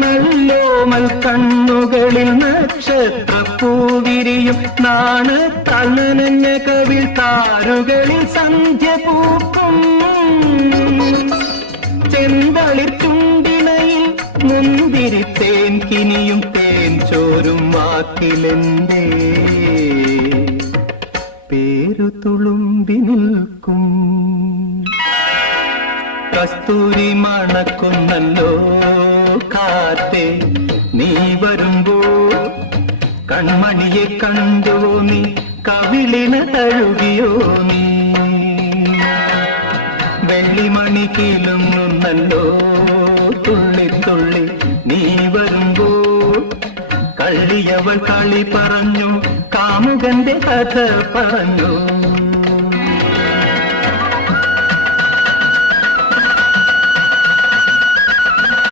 നല്ലോമൽ കണ്ണുകളിൽ നക്ഷത്രപ്പൂവിരിയും നാണത്താൽ നനഞ്ഞ കവിൾ താരുകളിൽ സന്ധ്യ പൂക്കും ചെന്തളിർ ചുണ്ടിണയിൽ മുന്തിരി തേൻ കിനിയും തേൻ ചോരും വാക്കിലെന്തേ പേരു തുളുമ്പി നിൽക്കും കസ്തൂരി മണക്കുന്നല്ലോ കാറ്റേ നീ വരുമ്പോ കൺമണിയെ കണ്ടുവോ നീ കവിളിന തഴുകിയോ നീ വെള്ളിമണി കിലുങ്ങുന്നല്ലോ തുള്ളി തുള്ളി നീ വരുമ്പോ കള്ളിയവൾ കളി പറഞ്ഞു കാമുകന്റെ കഥ പറഞ്ഞു